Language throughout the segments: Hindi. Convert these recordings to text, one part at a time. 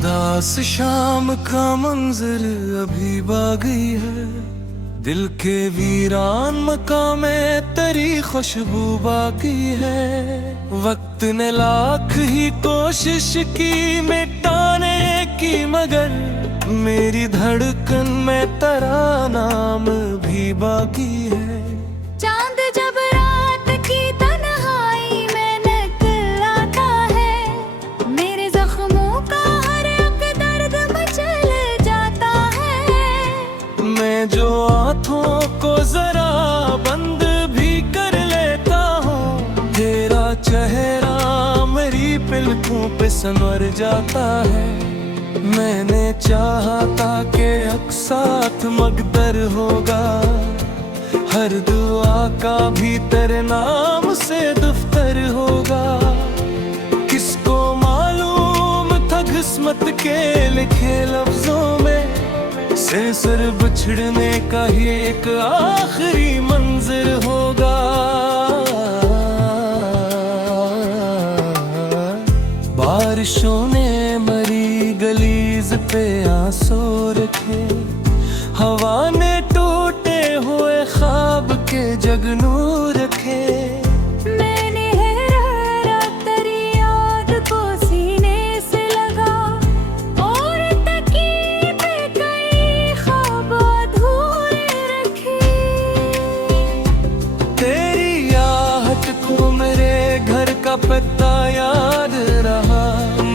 उदास शाम का मंजर अभी बागी है, दिल के वीरान मकाम में तेरी खुशबू बाकी है। वक्त ने लाख ही कोशिश की मिटाने की, मगर मेरी धड़कन में तेरा नाम भी बाकी है। चांद जब रात की तन्हाई में निकलता है, मेरे जख्मों का हर एक दर्द मचल जाता है। मैं जो आँखों को जरा बंद भी कर लेता हूँ, तेरा चेहरा मेरी पलकों पे संवर जाता है। मैंने चाहा था कि अक्सात मकदर होगा, हर दुआ का भी तेरे नाम से दफ्तर होगा। किसको मालूम था किस्मत के लिखे लफ्जों में सिर बिछड़ने का ही एक आखिरी मंजर होगा। बारिशों ने मरी गलीज पे आंसू रखे, हवा ने टूटे हुए ख्वाब के जगनू रखे। मैंने हैरान तेरी याद को सीने से लगा, और तकिए पे कई ख्वाब अधूरे रखे। तेरी आहट को मेरे घर का पता याद रहा,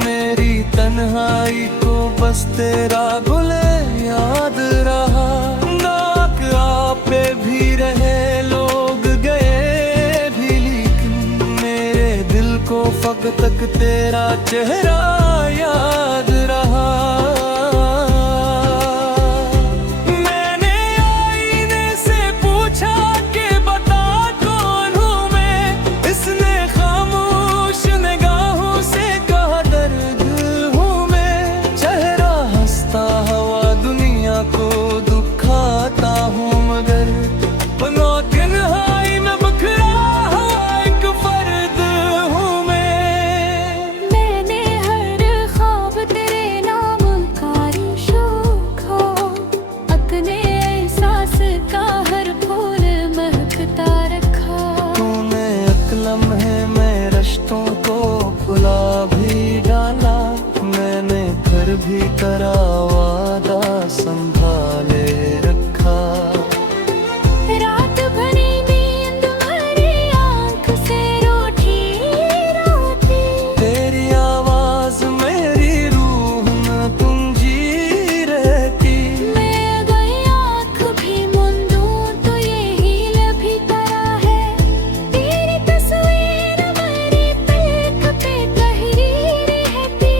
मेरी तन्हाई को बस तेरा गुले याद रहा। नाक आपे भी रहे, लोग गए भी, लेकिन मेरे दिल को फकत तक तेरा चेहरा याद रहा। मैंने आईने से पूछा कि बता कौन हूँ मैं, इसने खामोश निगाहों से कहा दर्द हूँ मैं। चेहरा हंसता हवा दुनिया को दुखाता हूँ, मगर बनो तन्हाई में बखरा एक फर्द हूँ मैं। मैंने हर ख्वाब तेरे नाम का शोखा, अपने एहसास का हर फूल महकता रखा। तूने एक लम्हे में रिश्तों को फुला भी डाला, मैंने घर भी करा वादा संभाले रखा। रात भरी नींद मेरी आँख से रूठी राती, तेरी आवाज मेरी रूह में तुम जी रहती। मैं अगर आँख भी मूंदूं तो यही लभी तरह है। तेरी तस्वीर मेरी पलक पे गहरी रहती।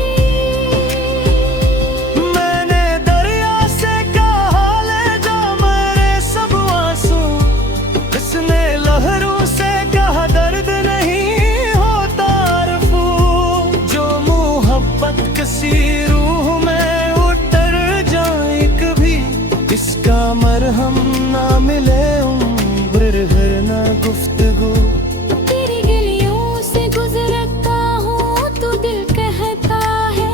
मैंने दरिया से कहा ले जा मेरे सब आंसू, इसने लहरों से कहा दर्द नहीं होता रफू। जो मोहब्बत किसी रूह में उतर जाए कभी, इसका मरहम ना मिले उम्र भर ना गुफ्तगू। तेरी गलियों से गुजरता हूँ तो दिल कहता है,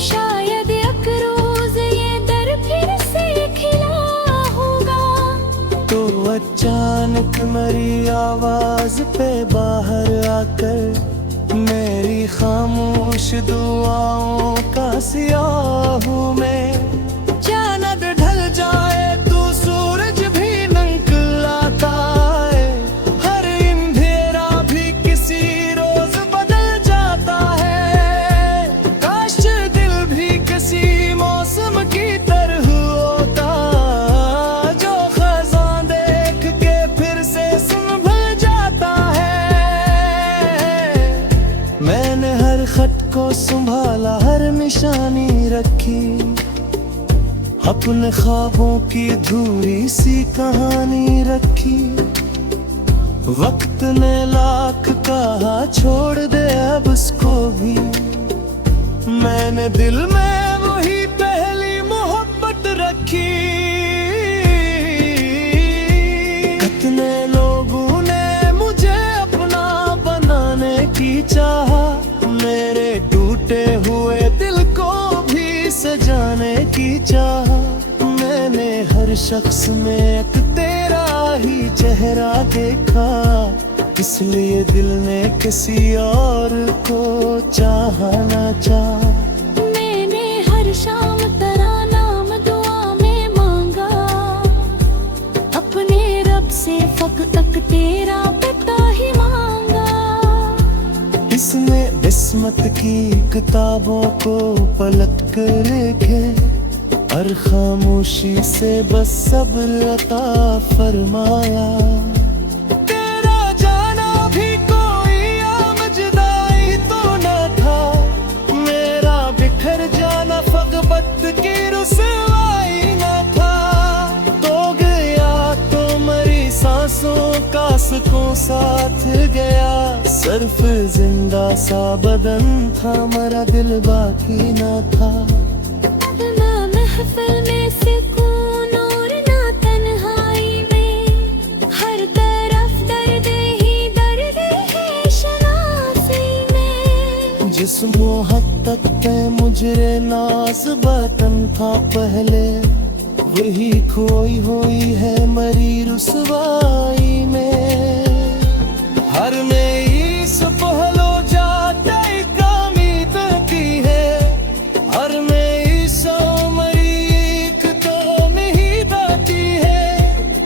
शायद एक रोज ये दर फिर से खिला होगा। तो अचानक मेरी आवाज पे बाहर आकर, मेरी खामोश दुआओं का सियाह हूँ मैं। चांद ढल जाए तो सूरज भी निकलता है, हर अंधेरा भी किसी रोज बदल जाता है। काश दिल भी किसी मौसम की तरह होता, जो खज़ां देख के फिर से संभल जाता है। मैंने हर खत को संभाला, हर निशानी रखी, अपने ख्वाबों की धूरी सी कहानी रखी। वक्त ने लाख कहा छोड़ दे अब उसको भी, मैंने दिल में वही पहली मोहब्बत रखी। कितने लोगों ने मुझे अपना बनाने की चाहा, मेरे टूटे हुए दिल को शख्स में एक तेरा ही चेहरा देखा, इसलिए दिल ने किसी और को चाहा ना चाह। मैंने हर शाम तेरा नाम दुआ में मांगा, अपने रब से फक तक तेरा पता ही मांगा। इसने किस्मत की किताबों को पलट कर लिखे, और खामोशी से बस सब्र अता फरमाया। तेरा जाना भी कोई आम जुदाई तो न था, मेरा बिखर जाना फगबत की रुसवाई न था। तो गया तो मरी सांसों का सुकून साथ गया, सिर्फ जिंदा सा बदन था, मरा दिल बाकी न था। महफिल में सुकून और ना तन्हाई में, हर तरफ दर्द ही दर्द है शनासी में। जिस मोहब्बत पे मुझरे नाज बतन था पहले, वही खोई हुई है मरी रुसवाई में। हर नई सुपहलो जाता एक उम्मीद की है, हर नई सो मरी एक तो नहीं दाती है।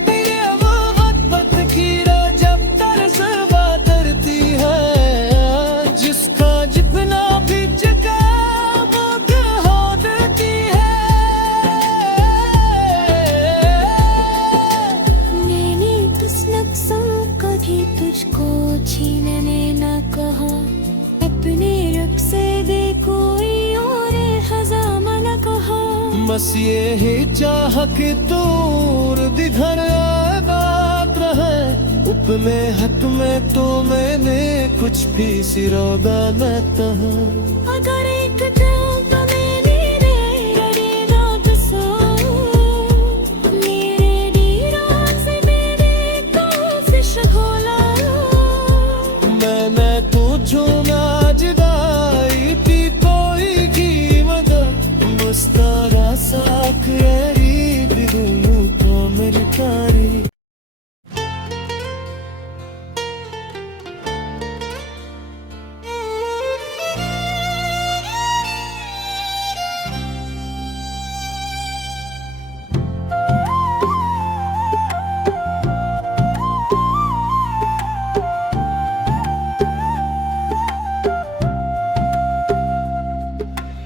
तेरे मोहब्बत की जब तर्ज बदलती है, जिसका जितना भी जगा वो कहा देती है। मैंने किस नक्शों कभी तुझको छीनने न कहा, अपने रुख से दे कोई और हजामा न कहा। बस ये ही चाह कि दूर दिधर बात रहे, अपने हक में तो मैंने कुछ भी सिरौदा न कहा। अगर एक तो मैंने रहेगा तो सो, मेरे दीवार से मेरे कोशिश होला। मैंने तुझो ना जुदाई थी कोई कीमत, मुस्तारा सा करीब दूँ तो मेरी कारी।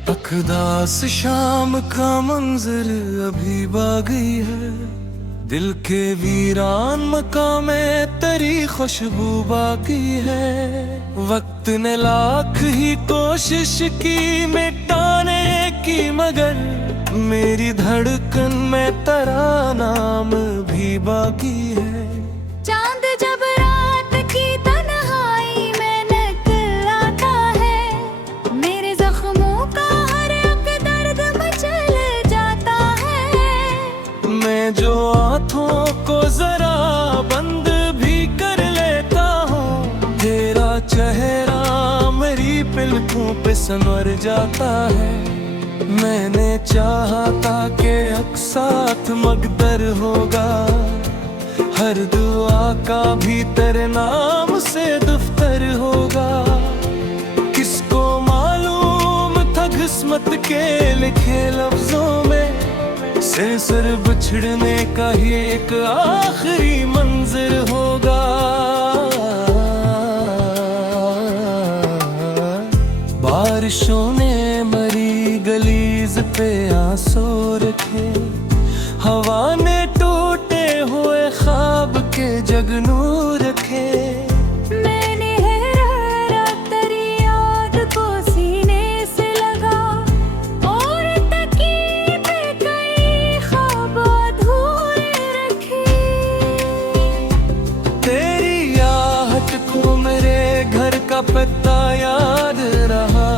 अखदास शाम का मंजर अभी बागी है, दिल के वीरान मकाम में तेरी खुशबू बाकी है। वक्त ने लाख ही कोशिश की मिटाने की, मगर मेरी धड़कन में तेरा नाम भी बाकी है। चांद जब रात की तन्हाई में निकलता है, मेरे जख्मों का हर एक दर्द मचल जाता है। मैं जो आँखों को जरा बंद भी कर लेता हूँ, तेरा चेहरा मेरी पलकों पे संवर जाता है। मैंने चाहा था कि अक्सात मकदर होगा, हर दुआ का भी तेरे नाम से दफ्तर होगा। किसको मालूम था किस्मत के लिखे लफ्जों में, सिर बिछड़ने का ही एक आखिरी मंजर होगा। बारिशों ने मरी गलीज पे आंसू रखे, हवा ने टूटे हुए ख्वाब के जगनू रखे। मैंने हैरान तेरी याद को सीने से लगा, और तकिए पे कई ख्वाब अधूरे रखे। तेरी आहट को मेरे घर का पता याद रहा,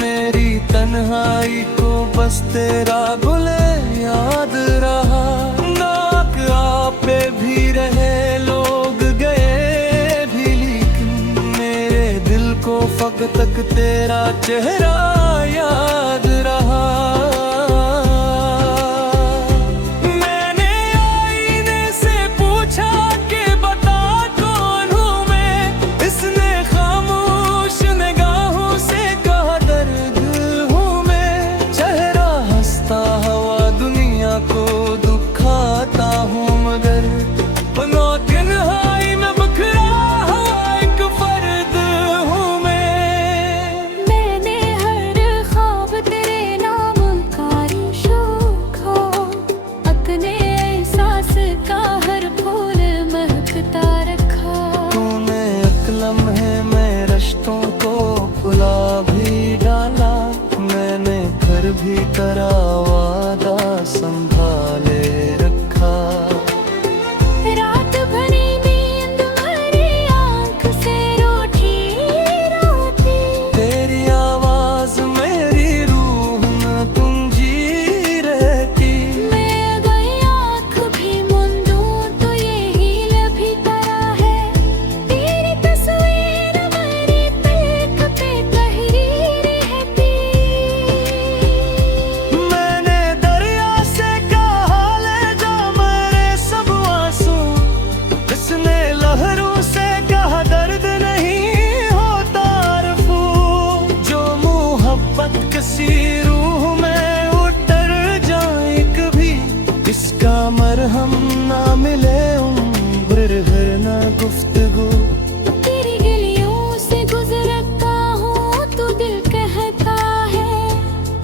मेरी तन्हाई को बस तेरा बुले याद रहा। नाक आपे भी रहे लोग गए भी, लेकिन मेरे दिल को फक तक तेरा चेहरा याद रहा। मैंने तरह वादा संभाले रखा। रात भरी नींद मेरी आँख से रूठी रोती, तेरी आवाज मेरी रूह में गूंजी रहती। मैं अगर आँख भी मूंदूं तो यही लभी तरह है, तेरी तस्वीर मेरी पलक पे गहरी रहती। मैंने दरिया से कहा ले जा मेरे सब आंसू, इसने लहरों से कहा दर्द नहीं होता रफू। जो मोहब्बत किसी रूह में उतर जाए कभी, इसका मरहम ना मिले उम्र भर ना गुफ्तगू। तेरी गलियों से गुजरता हूँ तो दिल कहता है,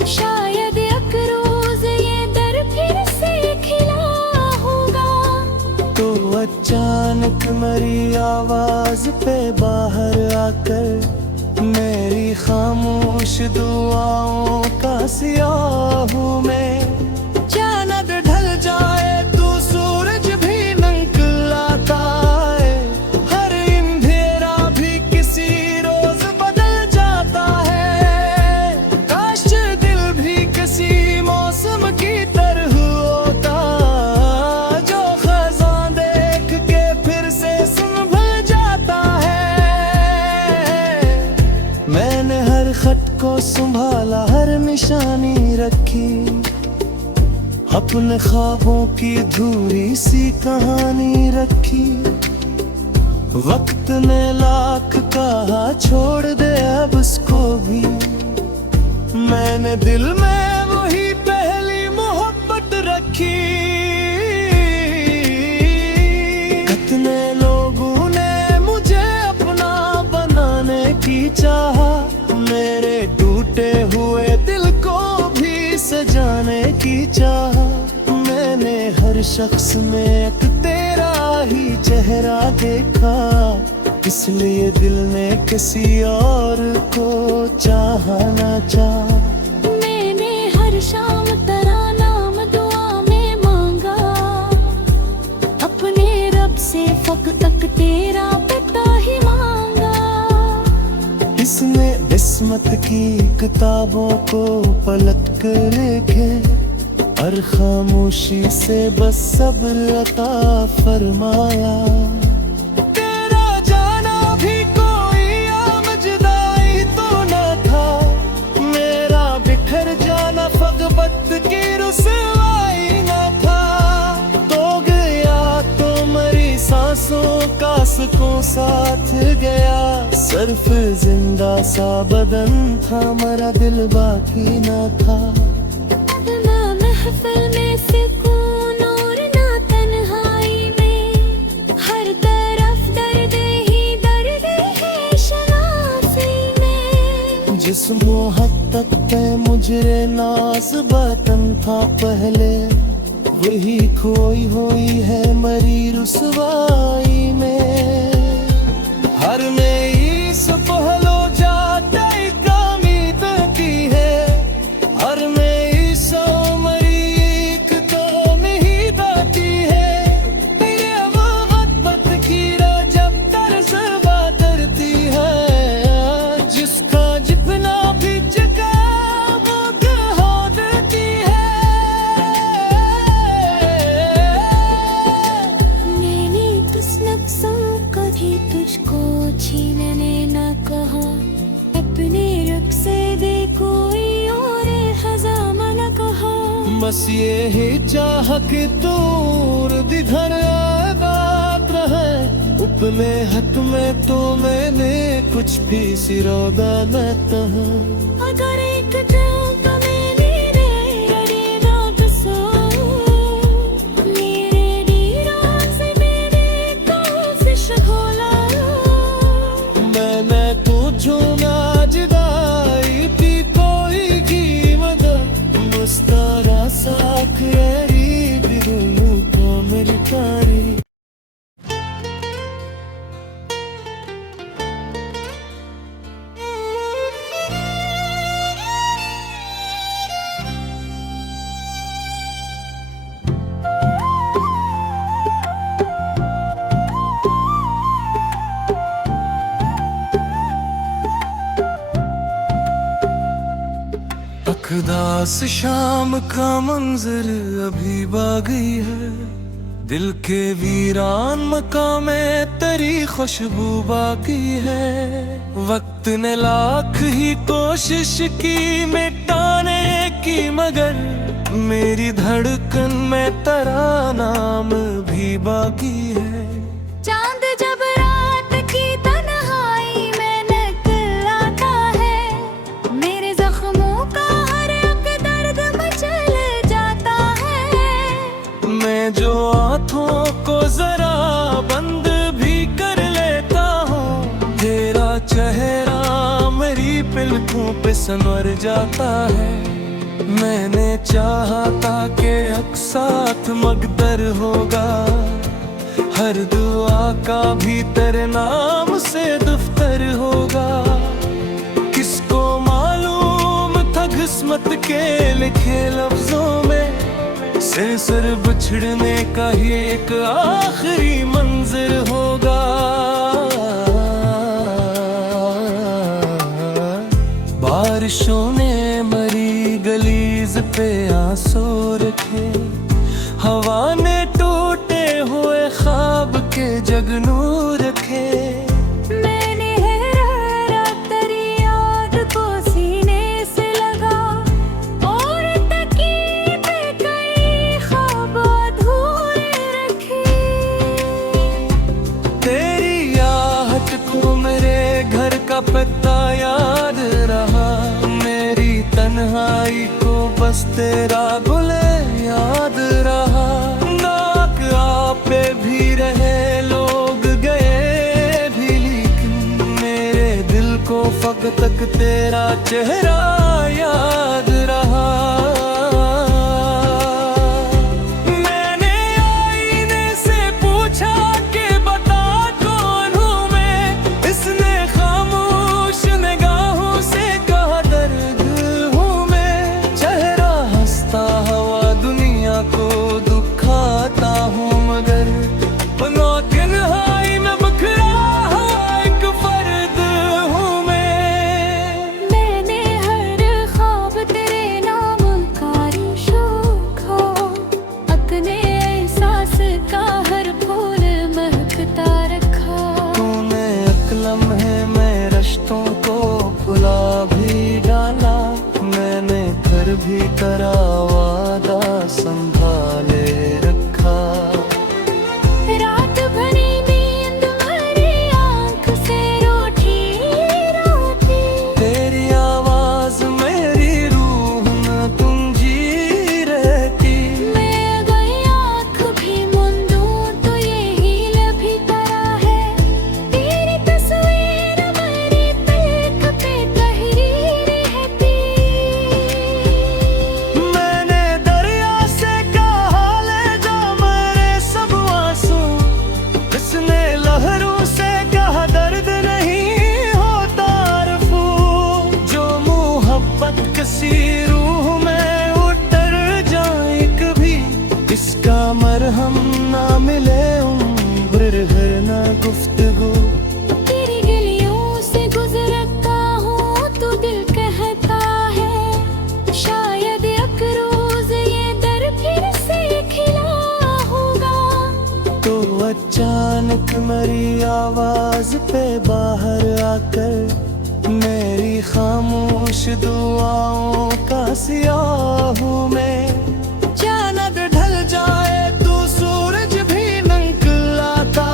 शायद एक रोज ये दर फिर से खिला होगा। तो अचानक मेरी आवाज पे बाहर आकर मेरी खामोश दुआओं का सियाह हूँ मैं। चांद ढल जाए तो सूरज भी निकलता है, हर अंधेरा भी किसी रोज बदल जाता है। काश दिल भी किसी मौसम की तरह होता, जो खज़ां देख के फिर से संभल जाता है। मैंने हर खत को संभाला, हर निशानी रखी, अपने ख्वाबों की अधूरी सी कहानी रखी। वक्त ने लाख कहा छोड़ दे अब उसको भी, मैंने दिल में वही पहली मोहब्बत रखी। कितने लोगों ने मुझे अपना बनाने की चाहा, मेरे टूटे हुए दिल को भी सजाने की चाहा। मैंने हर शख्स में एक तेरा ही चेहरा देखा, इसलिए दिल ने किसी और को चाहा ना चाहा। मैंने हर शाम तेरा नाम दुआ में मांगा, अपने रब से फक्त तेरा पता ही मांगा। इसने किस्मत की किताबों को पलट कर लिखे, और खामोशी से बस सब्र अता फरमाया। तेरा जाना भी कोई आम जुदाई तो न था, मेरा बिखर जाना फगबत की रुसवाई न था। तो गया तो मरी सांसों का सुकून साथ गया, सिर्फ जिंदा सा बदन था, मरा दिल बाकी न था। ना महफिल में सुकून और ना तन्हाई में, हर तरफ दर्द ही दर्द है शनासी में। जिस मोहब्बत पे मुझरे नाज बतन था पहले, वही खोई हुई है मरी रुसवाई में। हर नई सुपहलो जाता एक उम्मीद की है, हर नई सो मरी एक तो नहीं दाती है। ये वो वक्त की जब तरस बातरती है, जिसका जितना भी जगा वो कहा देती है। मैंने किस नक्शों कभी तुझको छीनने न कहा, अपने रुख से दे कोई और हजामा न कहा। बस ये ही चाह कि दूर दिधर बात रहे, अपने हक में तो मैंने कुछ भी सिरोदा न कहा। अगर एक दिन तो मैंने करेगा तो सो, मेरे नीरों से मेरे कोशिश खोला। मैंने तुझो ना जुदाई थी कोई की मदद, मुस्तारा साख यारी दिल को मेरी कारी। उदास शाम का मंजर अभी बागी है, दिल के वीरान मकाम में तेरी खुशबू बाकी है। वक्त ने लाख ही कोशिश की मिटाने की, मगर मेरी धड़कन में तेरा नाम भी बाकी है। चांद जब रात की तन्हाई में निकलता है, मेरे जख्मों का हर एक दर्द मचल जाता है। मैं जो आँखों को जरा बंद भी कर लेता हूँ, तेरा चेहरा मेरी पलकों पे संवर जाता है। मैंने चाहा था कि अक्सात मकदर होगा, हर दुआ का भी तेरे नाम से दफ्तर होगा। किसको मालूम था किस्मत के लिखे लफ्जों में सिर बिछड़ने का ही एक आखिरी मंजिर होगा। बारिशों ने मरी गलीज पे आंसू रखे, हवा ने टूटे हुए ख्वाब के जगनू रखे। मैंने रात तेरी याद को सीने से लगा, और तकिए पे कई ख्वाब अधूरे रखे। तेरी आहट को मेरे घर का पता याद रहा, मेरी तन्हाई को बस तेरा बुले याद रहा। नाक आपे भी रहे, लोग गए भी, लेकिन मेरे दिल को फकत तक तेरा चेहरा याद रहा। मैंने आईने से पूछा कि बता कौन हूँ मैं, इसने खामोश निगाहों से कहा दर्द हूँ मैं। चेहरा हंसता हवा दुनिया को दुखाता हूँ, मगर तन्हाई में बिखरा एक फर्द हूँ मैं। मैंने हर ख्वाब तेरे नाम का शोखा, अपने एहसास का हर फूल महकता रखा। तूने एक लम्हे में रिश्तों को भुला भी डाला, मैंने कर भी करा वादा संभाले रखा। रात भरी नींद मेरी आँख से रूठी रोती, तेरी आवाज मेरी रूह में तुम जी रहती। मैं गई आँख भी मूंदूं तो यही लभी तरह है। तेरी तस्वीर मेरी पलक पे गहरी रहती। मैंने दरिया से कहा ले जा मेरे सब आंसू, इसने लहरों से कहा दर्द नहीं होता रफू। जो मोहब्बत किसी रूह में उतर जाए कभी, इसका मरहम ना मिले उम्र भर ना गुफ्तगू। तेरी गलियों से गुजरता हूँ तो दिल कहता है, शायद एक रोज ये दर फिर से खिला होगा। तो अचानक मेरी आवाज पे बाहर आकर, मेरी खामोश दुआओं का सियाह हूँ मैं। चांद ढल जाए तो सूरज भी निकलता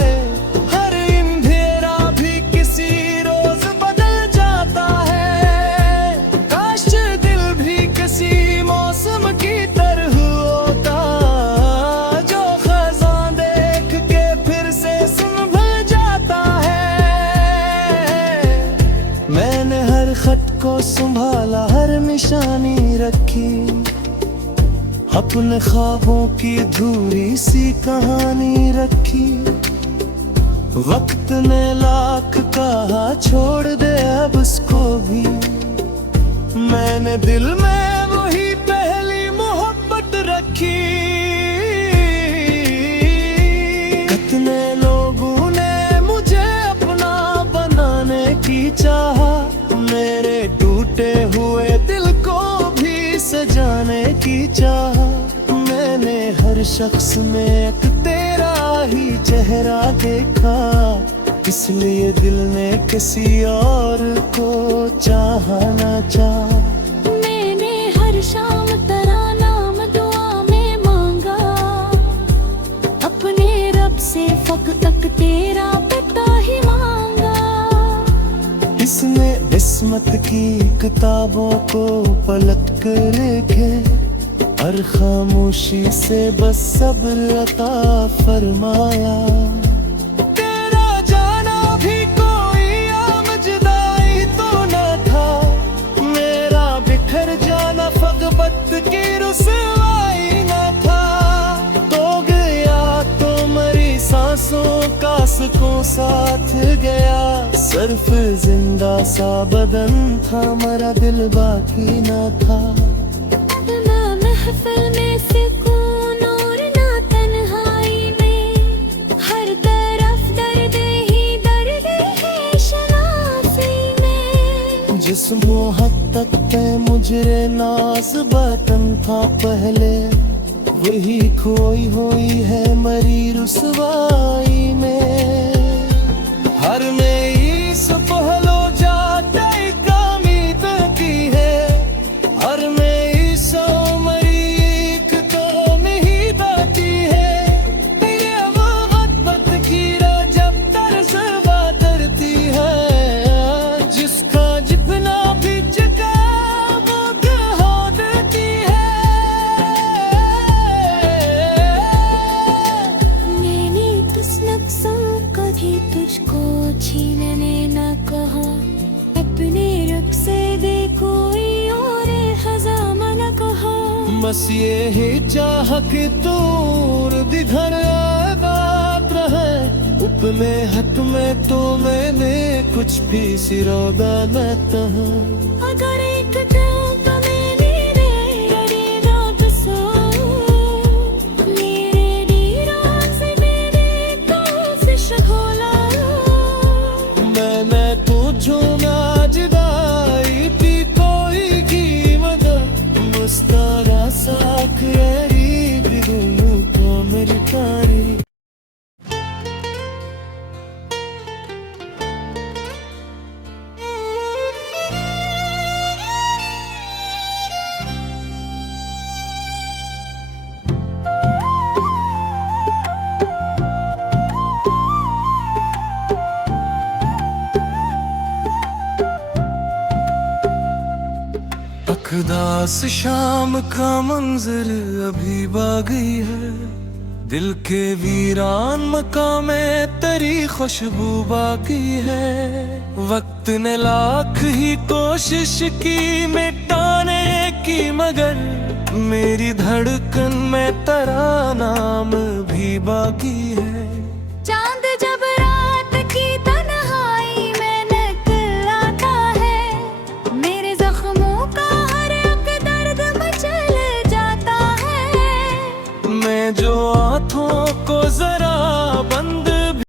है, हर अंधेरा भी किसी रोज बदल जाता है। काश दिल भी किसी मौसम की तरह होता, जो खज़ां देख के फिर से संभल जाता है। मैंने हर खत को संभाला, हर निशानी रखी, अपने ख्वाबों की अधूरी सी कहानी रखी। वक्त ने लाख कहा छोड़ दे अब उसको भी, मैंने दिल में वही पहली मोहब्बत रखी। कितने लोगों ने मुझे अपना बनाने की चाहा, मेरे टूटे हुए दिल को शख्स में एक तेरा ही चेहरा देखा, इसलिए दिल ने किसी और को चाहा ना चाह। मैंने हर शाम तेरा नाम दुआ में मांगा, अपने रब से फक़्त तक तेरा पता ही मांगा। इसने किस्मत की किताबों को पलट कर लिखे, हर खामोशी से बस सब्र अता फरमाया। तेरा जाना भी कोई आम जुदाई तो न था, मेरा बिखर जाना फग़बत की रुसवाई न था। तो गया तो मरी सांसों का सुकून साथ गया, सिर्फ जिंदा सा बदन था, मरा दिल बाकी न था। महफिल में सुकून और ना तन्हाई में, हर तरफ दर्द ही दर्द है शनासी में। जिस मोहब्बत पे मुझरे नाज बतन था पहले, वही खोई हुई है मरी रुसवाई में। हर नई सुबह लो जाता एक उम्मीद की है, हर नई सो तुझको छीनने न कहा, अपने रुख से दे कोई और खज़ाना न कहा। बस ये ही चाह कि दूर दिघर आबाद रहे, उपने हक में तो मैंने कुछ भी सिरौदा न कहा। अगर एक तो मेरी रे रात सो, मेरे दीवार से मेरे काफ़िश खोला। मैंने तुझो ना जुदाई थी कोई कीमत, मुस्तारा साख यारी दिलों को मेरी तारी। अखदास शाम का मंजर अभी बागी है, दिल के वीरान मकाम में तेरी खुशबू बाकी है। वक्त ने लाख ही कोशिश की मिटाने की, मगर मेरी धड़कन में तेरा नाम भी बाकी है।